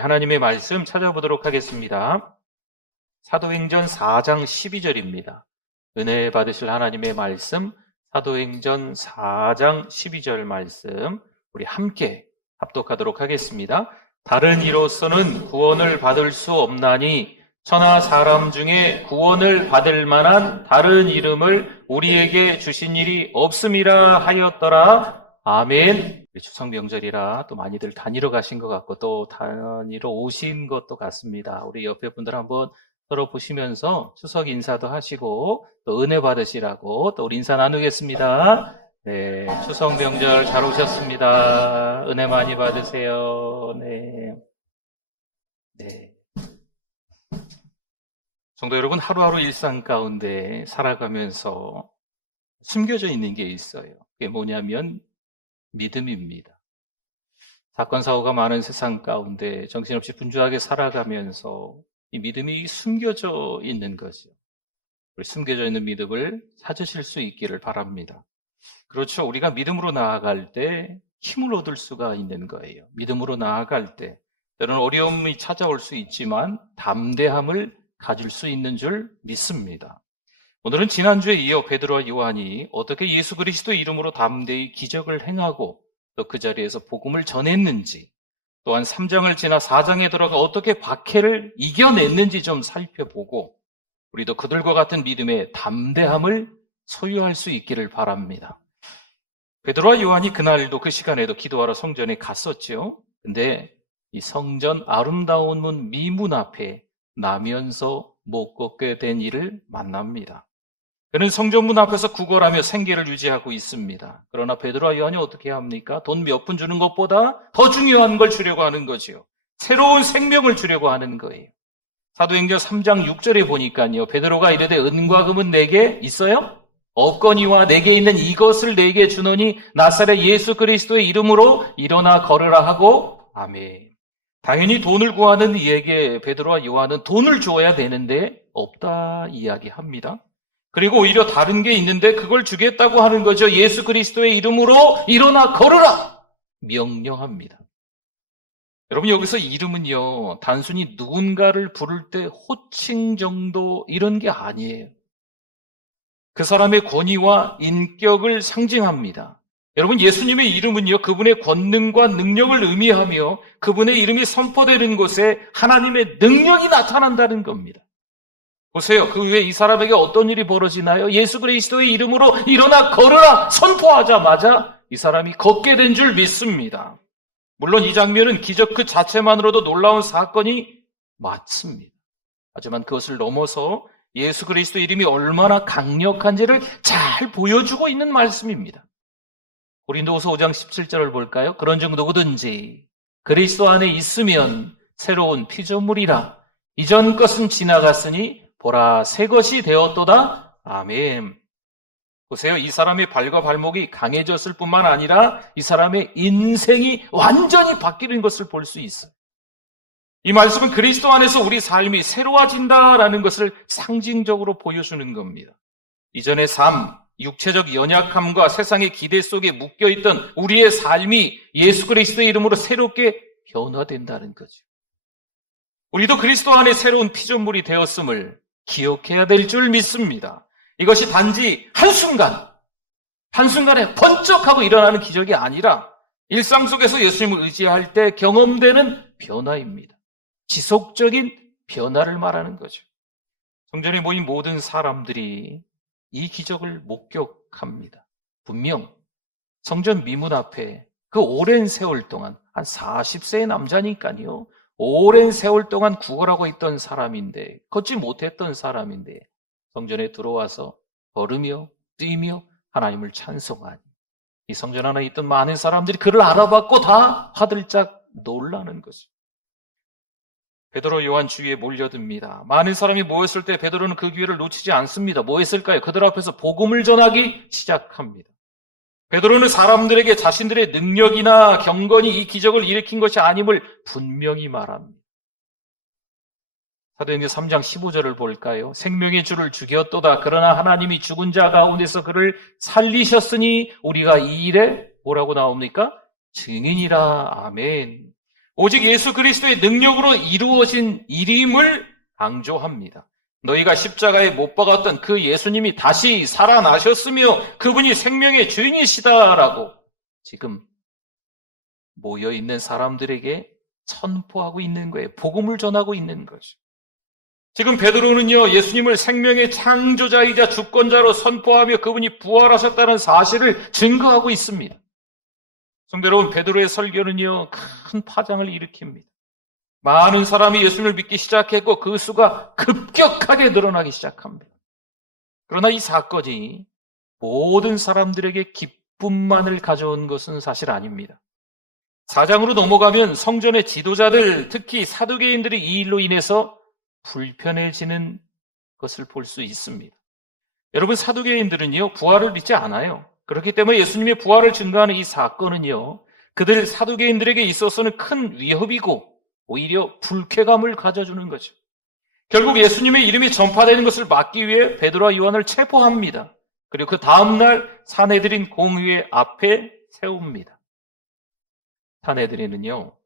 하나님의 말씀 찾아보도록 하겠습니다. 사도행전 4장 12절입니다. 은혜 받으실 하나님의 말씀, 사도행전 4장 12절 말씀 우리 함께 합독하도록 하겠습니다. 다른 이로서는 구원을 받을 수 없나니 천하 사람 중에 구원을 받을 만한 다른 이름을 우리에게 주신 일이 없음이라 하였더라. 아멘. 추석 명절이라 또 많이들 다니러 가신 것 같고 또 다니러 오신 것도 같습니다. 우리 옆에 분들 한번 서로 보시면서 추석 인사도 하시고 또 은혜 받으시라고 또 우리 인사 나누겠습니다. 네, 추석 명절 잘 오셨습니다. 은혜 많이 받으세요. 네. 성도 여러분, 하루하루 일상 가운데 살아가면서 숨겨져 있는 게 있어요. 그게 뭐냐면 믿음입니다. 사건 사고가 많은 세상 가운데 정신없이 분주하게 살아가면서 이 믿음이 숨겨져 있는 거죠. 우리 숨겨져 있는 믿음을 찾으실 수 있기를 바랍니다. 그렇죠. 우리가 믿음으로 나아갈 때 힘을 얻을 수가 있는 거예요. 믿음으로 나아갈 때 때로는 어려움이 찾아올 수 있지만 담대함을 가질 수 있는 줄 믿습니다. 오늘은 지난주에 이어 베드로와 요한이 어떻게 예수 그리스도의 이름으로 담대히 기적을 행하고 또 그 자리에서 복음을 전했는지, 또한 3장을 지나 4장에 들어가 어떻게 박해를 이겨냈는지 좀 살펴보고 우리도 그들과 같은 믿음의 담대함을 소유할 수 있기를 바랍니다. 베드로와 요한이 그날도 그 시간에도 기도하러 성전에 갔었죠. 근데 이 성전 아름다운 문 미문 앞에 나면서 못 걷게 된 일을 만납니다. 그는 성전문 앞에서 구걸하며 생계를 유지하고 있습니다. 그러나 베드로와 요한이 어떻게 합니까? 돈 몇 푼 주는 것보다 더 중요한 걸 주려고 하는 거지요. 새로운 생명을 주려고 하는 거예요. 사도행전 3장 6절에 보니까요, 베드로가 이르되 은과 금은 내게 있어요? 없거니와 내게 있는 이것을 내게 주노니 나사렛 예수 그리스도의 이름으로 일어나 걸으라 하고 아멘. 당연히 돈을 구하는 이에게 베드로와 요한은 돈을 줘야 되는데 없다 이야기합니다. 그리고 오히려 다른 게 있는데 그걸 주겠다고 하는 거죠. 예수 그리스도의 이름으로 일어나 걸으라 명령합니다. 여러분, 여기서 이름은요, 단순히 누군가를 부를 때 호칭 정도 이런 게 아니에요. 그 사람의 권위와 인격을 상징합니다. 여러분, 예수님의 이름은요, 그분의 권능과 능력을 의미하며 그분의 이름이 선포되는 곳에 하나님의 능력이 나타난다는 겁니다. 보세요. 그 후에 이 사람에게 어떤 일이 벌어지나요? 예수 그리스도의 이름으로 일어나 걸으라 선포하자마자 이 사람이 걷게 된 줄 믿습니다. 물론 이 장면은 기적 그 자체만으로도 놀라운 사건이 맞습니다. 하지만 그것을 넘어서 예수 그리스도 이름이 얼마나 강력한지를 잘 보여주고 있는 말씀입니다. 고린도후서 5장 17절을 볼까요? 그런즉 누구든지 그리스도 안에 있으면 새로운 피조물이라. 이전 것은 지나갔으니 보라 새 것이 되었도다. 아멘. 보세요. 이 사람의 발과 발목이 강해졌을 뿐만 아니라 이 사람의 인생이 완전히 바뀌는 것을 볼 수 있어요. 이 말씀은 그리스도 안에서 우리 삶이 새로워진다라는 것을 상징적으로 보여주는 겁니다. 이전의 삶, 육체적 연약함과 세상의 기대 속에 묶여있던 우리의 삶이 예수 그리스도의 이름으로 새롭게 변화된다는 거죠. 우리도 그리스도 안에 새로운 피조물이 되었음을 기억해야 될 줄 믿습니다. 이것이 단지 한순간에 번쩍하고 일어나는 기적이 아니라 일상 속에서 예수님을 의지할 때 경험되는 변화입니다. 지속적인 변화를 말하는 거죠. 성전에 모인 모든 사람들이 이 기적을 목격합니다. 분명 성전 미문 앞에 그 오랜 세월 동안 한 40세의 남자니까요. 오랜 세월 동안 구걸하고 있던 사람인데, 걷지 못했던 사람인데 성전에 들어와서 걸으며 뛰며 하나님을 찬송하니 이 성전 안에 있던 많은 사람들이 그를 알아봤고 다 화들짝 놀라는 거죠. 베드로 요한 주위에 몰려듭니다. 많은 사람이 모였을 때 베드로는 그 기회를 놓치지 않습니다. 뭐 했을까요? 그들 앞에서 복음을 전하기 시작합니다. 베드로는 사람들에게 자신들의 능력이나 경건이 이 기적을 일으킨 것이 아님을 분명히 말합니다. 사도행전 3장 15절을 볼까요? 생명의 주를 죽였도다. 그러나 하나님이 죽은 자 가운데서 그를 살리셨으니 우리가 이 일에 뭐라고 나옵니까? 증인이라. 아멘. 오직 예수 그리스도의 능력으로 이루어진 일임을 강조합니다. 너희가 십자가에 못 박았던 그 예수님이 다시 살아나셨으며 그분이 생명의 주인이시다라고 지금 모여있는 사람들에게 선포하고 있는 거예요. 복음을 전하고 있는 거죠. 지금 베드로는요, 예수님을 생명의 창조자이자 주권자로 선포하며 그분이 부활하셨다는 사실을 증거하고 있습니다. 성도 여러분, 베드로의 설교는요, 큰 파장을 일으킵니다. 많은 사람이 예수님을 믿기 시작했고 그 수가 급격하게 늘어나기 시작합니다. 그러나 이 사건이 모든 사람들에게 기쁨만을 가져온 것은 사실 아닙니다. 4장으로 넘어가면 성전의 지도자들, 특히 사두개인들이 이 일로 인해서 불편해지는 것을 볼 수 있습니다. 여러분, 사두개인들은요, 부활을 믿지 않아요. 그렇기 때문에 예수님의 부활을 증거하는 이 사건은요, 그들 사두개인들에게 있어서는 큰 위협이고 오히려 불쾌감을 가져주는 거죠. 결국 예수님의 이름이 전파되는 것을 막기 위해 베드로와 요한을 체포합니다. 그리고 그 다음날 산헤드린 공의회 앞에 세웁니다. 산헤드린은요,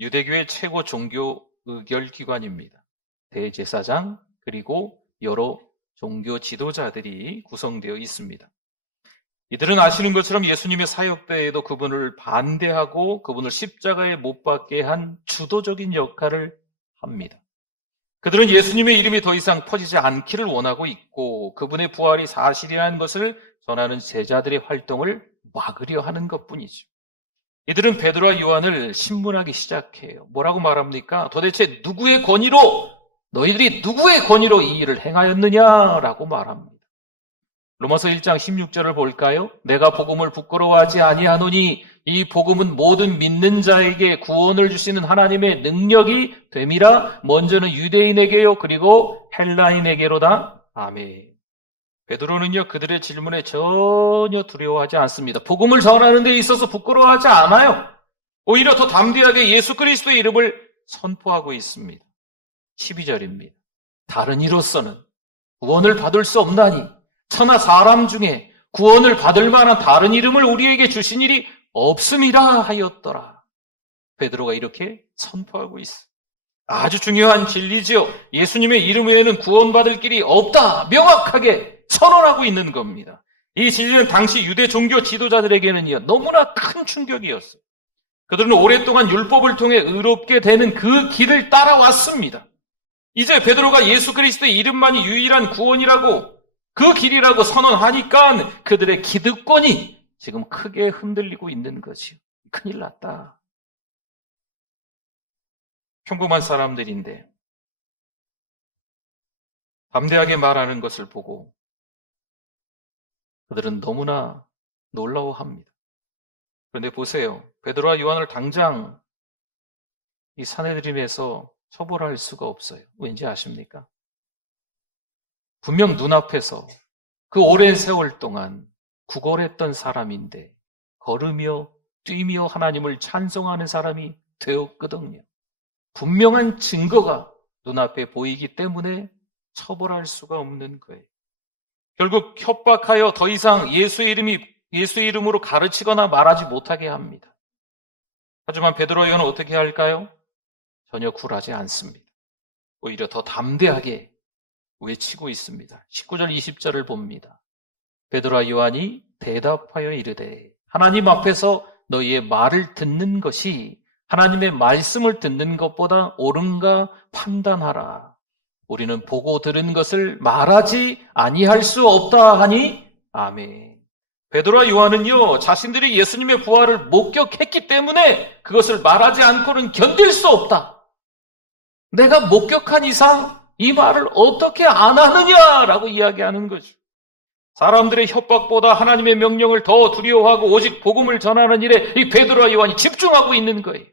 유대교의 최고 종교 의결기관입니다. 대제사장 그리고 여러 종교 지도자들이 구성되어 있습니다. 이들은 아시는 것처럼 예수님의 사역 때에도 그분을 반대하고 그분을 십자가에 못 박게 한 주도적인 역할을 합니다. 그들은 예수님의 이름이 더 이상 퍼지지 않기를 원하고 있고 그분의 부활이 사실이라는 것을 전하는 제자들의 활동을 막으려 하는 것뿐이죠. 이들은 베드로와 요한을 신문하기 시작해요. 뭐라고 말합니까? 도대체 누구의 권위로, 너희들이 누구의 권위로 이 일을 행하였느냐라고 말합니다. 로마서 1장 16절을 볼까요? 내가 복음을 부끄러워하지 아니하노니 이 복음은 모든 믿는 자에게 구원을 주시는 하나님의 능력이 됨이라. 먼저는 유대인에게요 그리고 헬라인에게로다. 아멘. 베드로는요, 그들의 질문에 전혀 두려워하지 않습니다. 복음을 전하는 데 있어서 부끄러워하지 않아요. 오히려 더 담대하게 예수 그리스도의 이름을 선포하고 있습니다. 12절입니다. 다른 이로서는 구원을 받을 수 없나니 천하 사람 중에 구원을 받을 만한 다른 이름을 우리에게 주신 일이 없음이라 하였더라. 베드로가 이렇게 선포하고 있어요. 아주 중요한 진리지요. 예수님의 이름 외에는 구원받을 길이 없다. 명확하게 선언하고 있는 겁니다. 이 진리는 당시 유대 종교 지도자들에게는요, 너무나 큰 충격이었어요. 그들은 오랫동안 율법을 통해 의롭게 되는 그 길을 따라왔습니다. 이제 베드로가 예수 그리스도의 이름만이 유일한 구원이라고, 그 길이라고 선언하니까 그들의 기득권이 지금 크게 흔들리고 있는 거지요. 큰일 났다. 평범한 사람들인데 담대하게 말하는 것을 보고 그들은 너무나 놀라워합니다. 그런데 보세요. 베드로와 요한을 당장 이 산헤드린에서 처벌할 수가 없어요. 왠지 아십니까? 분명 눈앞에서 그 오랜 세월 동안 구걸했던 사람인데 걸으며 뛰며 하나님을 찬송하는 사람이 되었거든요. 분명한 증거가 눈앞에 보이기 때문에 처벌할 수가 없는 거예요. 결국 협박하여 더 이상 예수의 이름으로 가르치거나 말하지 못하게 합니다. 하지만 베드로 요한은 어떻게 할까요? 전혀 굴하지 않습니다. 오히려 더 담대하게 외치고 있습니다. 19절 20절을 봅니다. 베드로와 요한이 대답하여 이르되 하나님 앞에서 너희의 말을 듣는 것이 하나님의 말씀을 듣는 것보다 옳은가 판단하라. 우리는 보고 들은 것을 말하지 아니할 수 없다 하니 아멘. 베드로와 요한은요, 자신들이 예수님의 부활을 목격했기 때문에 그것을 말하지 않고는 견딜 수 없다. 내가 목격한 이상 이 말을 어떻게 안 하느냐라고 이야기하는 거죠. 사람들의 협박보다 하나님의 명령을 더 두려워하고 오직 복음을 전하는 일에 이 베드로와 요한이 집중하고 있는 거예요.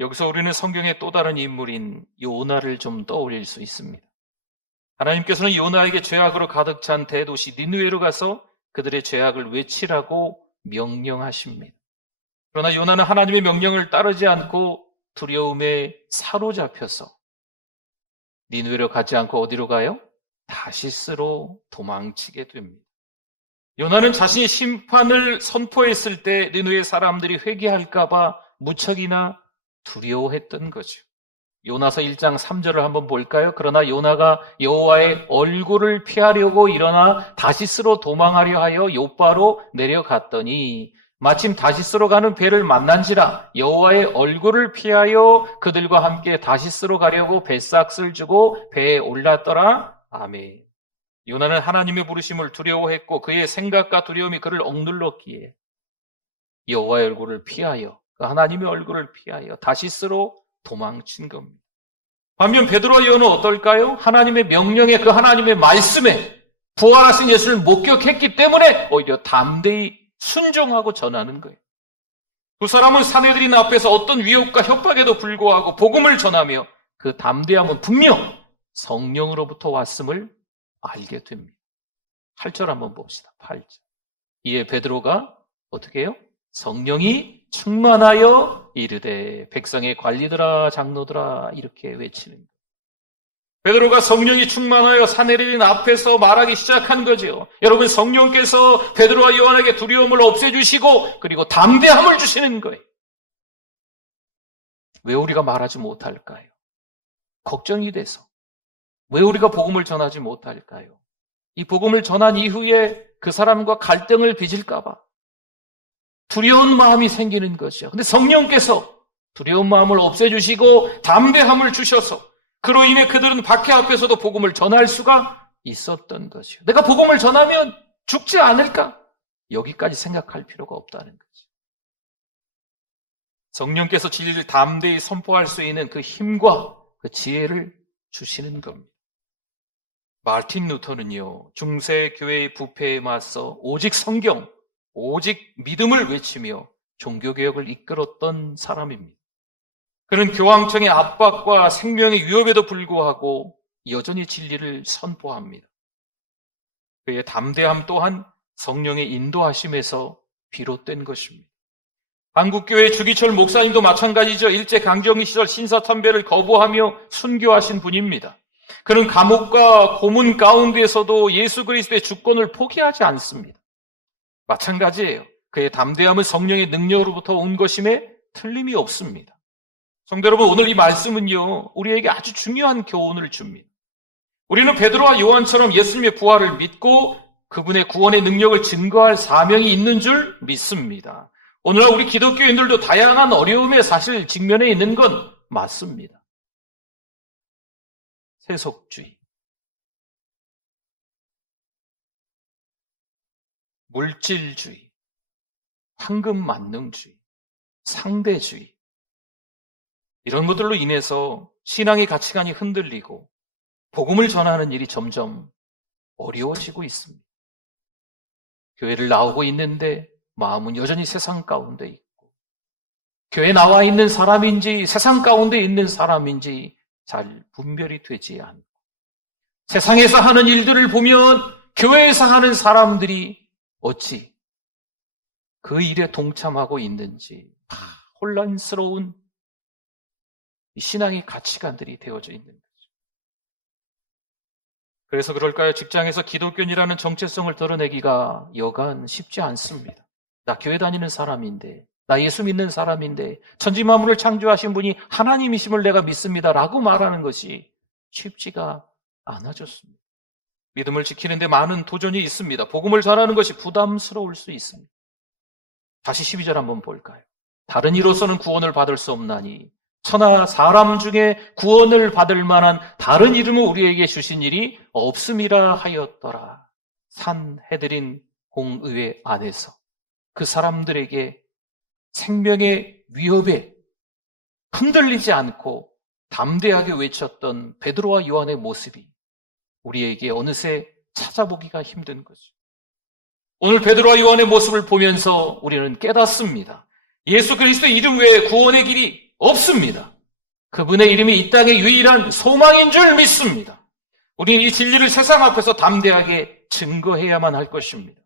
여기서 우리는 성경의 또 다른 인물인 요나를 좀 떠올릴 수 있습니다. 하나님께서는 요나에게 죄악으로 가득 찬 대도시 니느웨로 가서 그들의 죄악을 외치라고 명령하십니다. 그러나 요나는 하나님의 명령을 따르지 않고 두려움에 사로잡혀서 니느웨로 가지 않고 어디로 가요? 다시스로 도망치게 됩니다. 요나는 자신이 심판을 선포했을 때 니느웨 사람들이 회개할까 봐 무척이나 두려워했던 거죠. 요나서 1장 3절을 한번 볼까요? 그러나 요나가 여호와의 얼굴을 피하려고 일어나 다시스로 도망하려 하여 요바로 내려갔더니 마침 다시스로 가는 배를 만난지라 여호와의 얼굴을 피하여 그들과 함께 다시스로 가려고 뱃삭을 주고 배에 올랐더라. 아멘. 요나는 하나님의 부르심을 두려워했고 그의 생각과 두려움이 그를 억눌렀기에 여호와의 얼굴을 피하여, 하나님의 얼굴을 피하여 다시스로 도망친 겁니다. 반면 베드로와 요한은 어떨까요? 하나님의 명령에, 그 하나님의 말씀에 부활하신 예수를 목격했기 때문에 오히려 담대히 순종하고 전하는 거예요. 두 사람은 사내들인 앞에서 어떤 위협과 협박에도 불구하고 복음을 전하며 그 담대함은 분명 성령으로부터 왔음을 알게 됩니다. 8절 한번 봅시다. 8절. 이에 베드로가 어떻게 해요? 성령이 충만하여 이르되 백성의 관리들아 장로들아 이렇게 외치는 거예요. 베드로가 성령이 충만하여 사내들인 앞에서 말하기 시작한 거죠. 여러분, 성령께서 베드로와 요한에게 두려움을 없애주시고 그리고 담대함을 주시는 거예요. 왜 우리가 말하지 못할까요? 걱정이 돼서. 왜 우리가 복음을 전하지 못할까요? 이 복음을 전한 이후에 그 사람과 갈등을 빚을까 봐 두려운 마음이 생기는 거죠. 근데 성령께서 두려운 마음을 없애주시고 담대함을 주셔서 그로 인해 그들은 박해 앞에서도 복음을 전할 수가 있었던 것이요. 내가 복음을 전하면 죽지 않을까? 여기까지 생각할 필요가 없다는 거죠. 성령께서 진리를 담대히 선포할 수 있는 그 힘과 그 지혜를 주시는 겁니다. 마르틴 루터는요, 중세 교회의 부패에 맞서 오직 성경, 오직 믿음을 외치며 종교개혁을 이끌었던 사람입니다. 그는 교황청의 압박과 생명의 위협에도 불구하고 여전히 진리를 선포합니다. 그의 담대함 또한 성령의 인도하심에서 비롯된 것입니다. 한국교회 주기철 목사님도 마찬가지죠. 일제강점기 시절 신사참배를 거부하며 순교하신 분입니다. 그는 감옥과 고문 가운데에서도 예수 그리스도의 주권을 포기하지 않습니다. 마찬가지예요. 그의 담대함은 성령의 능력으로부터 온 것임에 틀림이 없습니다. 성도 여러분, 오늘 이 말씀은요, 우리에게 아주 중요한 교훈을 줍니다. 우리는 베드로와 요한처럼 예수님의 부활을 믿고 그분의 구원의 능력을 증거할 사명이 있는 줄 믿습니다. 오늘날 우리 기독교인들도 다양한 어려움에 사실 직면해 있는 건 맞습니다. 세속주의, 물질주의, 황금만능주의, 상대주의, 이런 것들로 인해서 신앙의 가치관이 흔들리고 복음을 전하는 일이 점점 어려워지고 있습니다. 교회를 나오고 있는데 마음은 여전히 세상 가운데 있고, 교회에 나와 있는 사람인지 세상 가운데 있는 사람인지 잘 분별이 되지 않고, 세상에서 하는 일들을 보면 교회에서 하는 사람들이 어찌 그 일에 동참하고 있는지 혼란스러운 신앙의 가치관들이 되어져 있는 거죠. 그래서 그럴까요? 직장에서 기독교인이라는 정체성을 드러내기가 여간 쉽지 않습니다. 나 교회 다니는 사람인데, 나 예수 믿는 사람인데, 천지만물을 창조하신 분이 하나님이심을 내가 믿습니다 라고 말하는 것이 쉽지가 않아졌습니다. 믿음을 지키는데 많은 도전이 있습니다. 복음을 전하는 것이 부담스러울 수 있습니다. 다시 12절 한번 볼까요? 다른 이로서는 구원을 받을 수 없나니 천하 사람 중에 구원을 받을 만한 다른 이름을 우리에게 주신 일이 없음이라 하였더라. 산헤드린 공의회 안에서 그 사람들에게 생명의 위협에 흔들리지 않고 담대하게 외쳤던 베드로와 요한의 모습이 우리에게 어느새 찾아보기가 힘든 거죠. 오늘 베드로와 요한의 모습을 보면서 우리는 깨닫습니다. 예수 그리스도의 이름 외에 구원의 길이 없습니다. 그분의 이름이 이 땅의 유일한 소망인 줄 믿습니다. 우리는 이 진리를 세상 앞에서 담대하게 증거해야만 할 것입니다.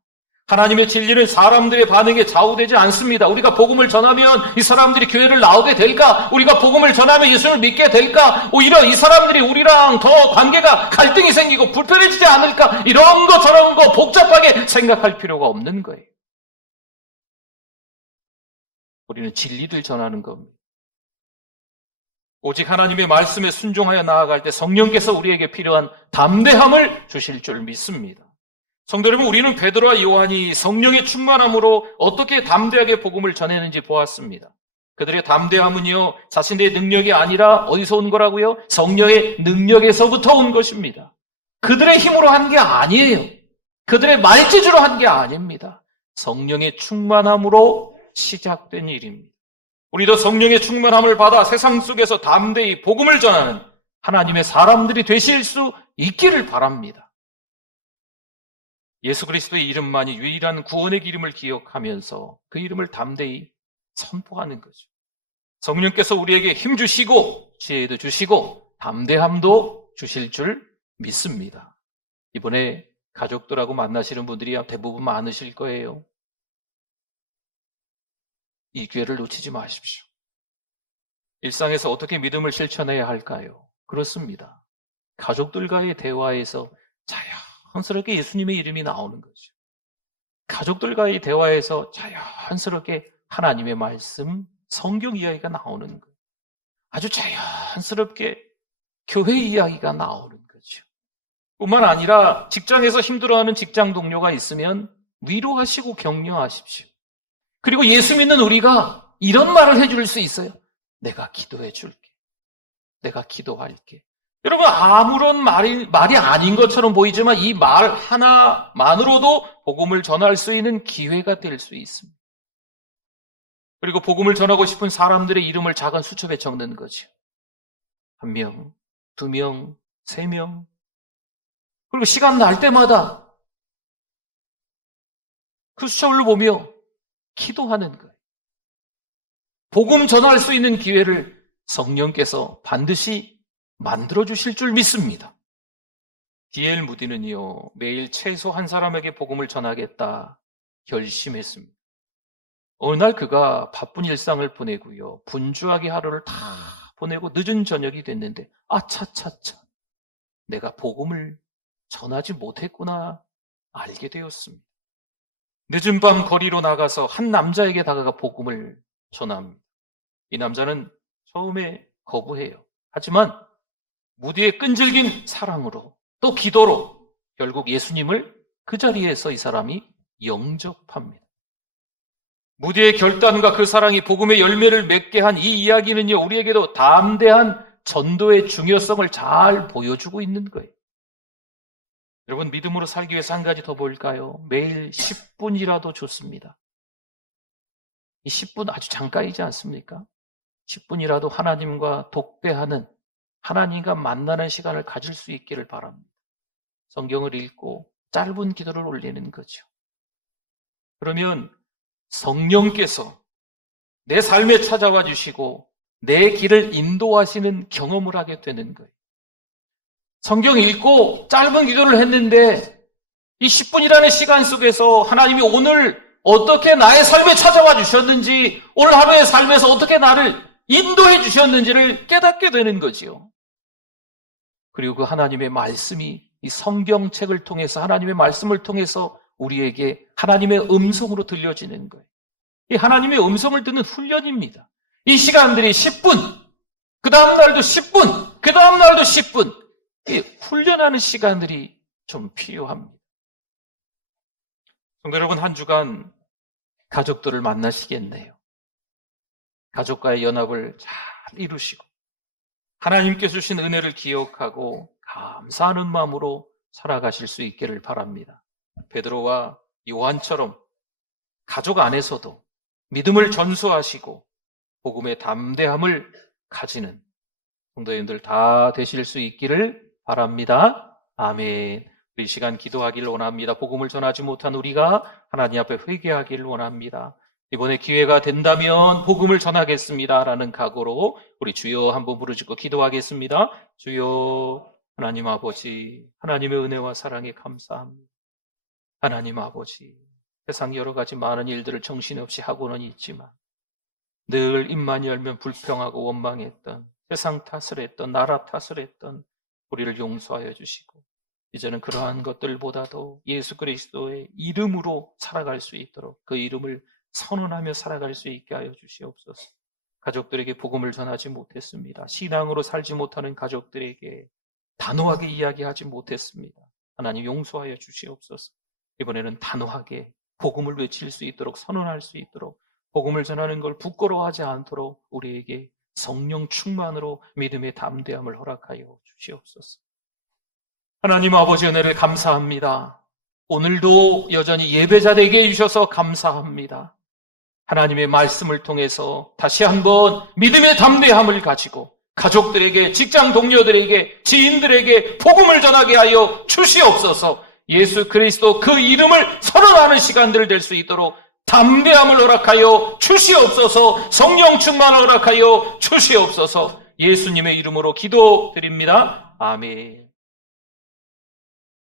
하나님의 진리는 사람들의 반응에 좌우되지 않습니다. 우리가 복음을 전하면 이 사람들이 교회를 나오게 될까? 우리가 복음을 전하면 예수를 믿게 될까? 오히려 이 사람들이 우리랑 더 관계가 갈등이 생기고 불편해지지 않을까? 이런 거 저런 거 복잡하게 생각할 필요가 없는 거예요. 우리는 진리를 전하는 겁니다. 오직 하나님의 말씀에 순종하여 나아갈 때 성령께서 우리에게 필요한 담대함을 주실 줄 믿습니다. 성도 여러분, 우리는 베드로와 요한이 성령의 충만함으로 어떻게 담대하게 복음을 전했는지 보았습니다. 그들의 담대함은요, 자신의 능력이 아니라 어디서 온 거라고요? 성령의 능력에서부터 온 것입니다. 그들의 힘으로 한 게 아니에요. 그들의 말재주로 한 게 아닙니다. 성령의 충만함으로 시작된 일입니다. 우리도 성령의 충만함을 받아 세상 속에서 담대히 복음을 전하는 하나님의 사람들이 되실 수 있기를 바랍니다. 예수 그리스도의 이름만이 유일한 구원의 이름을 기억하면서 그 이름을 담대히 선포하는 거죠. 성령께서 우리에게 힘 주시고 지혜도 주시고 담대함도 주실 줄 믿습니다. 이번에 가족들하고 만나시는 분들이 대부분 많으실 거예요. 이 기회를 놓치지 마십시오. 일상에서 어떻게 믿음을 실천해야 할까요? 그렇습니다. 가족들과의 대화에서 자연스럽게 예수님의 이름이 나오는 거죠. 가족들과의 대화에서 자연스럽게 하나님의 말씀, 성경 이야기가 나오는 거예요. 아주 자연스럽게 교회 이야기가 나오는 거죠. 뿐만 아니라 직장에서 힘들어하는 직장 동료가 있으면 위로하시고 격려하십시오. 그리고 예수 믿는 우리가 이런 말을 해줄 수 있어요. 내가 기도해 줄게. 내가 기도할게. 여러분, 아무런 말이 아닌 것처럼 보이지만 이 말 하나만으로도 복음을 전할 수 있는 기회가 될 수 있습니다. 그리고 복음을 전하고 싶은 사람들의 이름을 작은 수첩에 적는 거죠. 1명, 2명, 3명. 그리고 시간 날 때마다 그 수첩을 보며 기도하는 거예요. 복음 전할 수 있는 기회를 성령께서 반드시 만들어주실 줄 믿습니다. D.L. 무디는요, 매일 최소 한 사람에게 복음을 전하겠다 결심했습니다. 어느 날 그가 바쁜 일상을 보내고요, 분주하게 하루를 다 보내고 늦은 저녁이 됐는데 아차차차, 내가 복음을 전하지 못했구나 알게 되었습니다. 늦은 밤 거리로 나가서 한 남자에게 다가가 복음을 전합니다. 이 남자는 처음에 거부해요. 하지만 무디의 끈질긴 사랑으로 또 기도로 결국 예수님을 그 자리에서 이 사람이 영접합니다. 무디의 결단과 그 사랑이 복음의 열매를 맺게 한 이 이야기는요, 우리에게도 담대한 전도의 중요성을 잘 보여주고 있는 거예요. 여러분, 믿음으로 살기 위해서 한 가지 더 볼까요? 매일 10분이라도 좋습니다. 이 10분 아주 잠깐이지 않습니까? 10분이라도 하나님과 독대하는, 하나님과 만나는 시간을 가질 수 있기를 바랍니다. 성경을 읽고 짧은 기도를 올리는 거죠. 그러면 성령께서 내 삶에 찾아와 주시고 내 길을 인도하시는 경험을 하게 되는 거예요. 성경 읽고 짧은 기도를 했는데 이 10분이라는 시간 속에서 하나님이 오늘 어떻게 나의 삶에 찾아와 주셨는지, 오늘 하루의 삶에서 어떻게 나를 인도해 주셨는지를 깨닫게 되는 거지요. 그리고 그 하나님의 말씀이 이 성경책을 통해서, 하나님의 말씀을 통해서 우리에게 하나님의 음성으로 들려지는 거예요. 이 하나님의 음성을 듣는 훈련입니다. 이 시간들이 10분, 그 다음 날도 10분, 그 다음 날도 10분, 훈련하는 시간들이 좀 필요합니다. 성도 여러분, 한 주간 가족들을 만나시겠네요. 가족과의 연합을 잘 이루시고 하나님께 주신 은혜를 기억하고 감사하는 마음으로 살아가실 수 있기를 바랍니다. 베드로와 요한처럼 가족 안에서도 믿음을 전수하시고 복음의 담대함을 가지는 성도님들 다 되실 수 있기를 바랍니다. 아멘. 우리 시간 기도하기를 원합니다. 복음을 전하지 못한 우리가 하나님 앞에 회개하기를 원합니다. 이번에 기회가 된다면 복음을 전하겠습니다라는 각오로 우리 주여 한번 부르짖고 기도하겠습니다. 주여, 하나님 아버지, 하나님의 은혜와 사랑에 감사합니다. 하나님 아버지, 세상 여러 가지 많은 일들을 정신없이 하고는 있지만 늘 입만 열면 불평하고 원망했던, 세상 탓을 했던, 나라 탓을 했던 우리를 용서하여 주시고 이제는 그러한 것들보다도 예수 그리스도의 이름으로 살아갈 수 있도록 그 이름을 선언하며 살아갈 수 있게 하여 주시옵소서. 가족들에게 복음을 전하지 못했습니다. 신앙으로 살지 못하는 가족들에게 단호하게 이야기하지 못했습니다. 하나님 용서하여 주시옵소서. 이번에는 단호하게 복음을 외칠 수 있도록, 선언할 수 있도록, 복음을 전하는 걸 부끄러워하지 않도록 우리에게 성령 충만으로 믿음의 담대함을 허락하여 주시옵소서. 하나님 아버지, 은혜를 감사합니다. 오늘도 여전히 예배자 되게 해주셔서 감사합니다. 하나님의 말씀을 통해서 다시 한번 믿음의 담대함을 가지고 가족들에게, 직장 동료들에게, 지인들에게 복음을 전하게 하여 주시옵소서. 예수 그리스도 그 이름을 선언하는 시간들 될 수 있도록 담대함을 허락하여 주시옵소서. 성령 충만을 허락하여 주시옵소서. 예수님의 이름으로 기도드립니다. 아멘.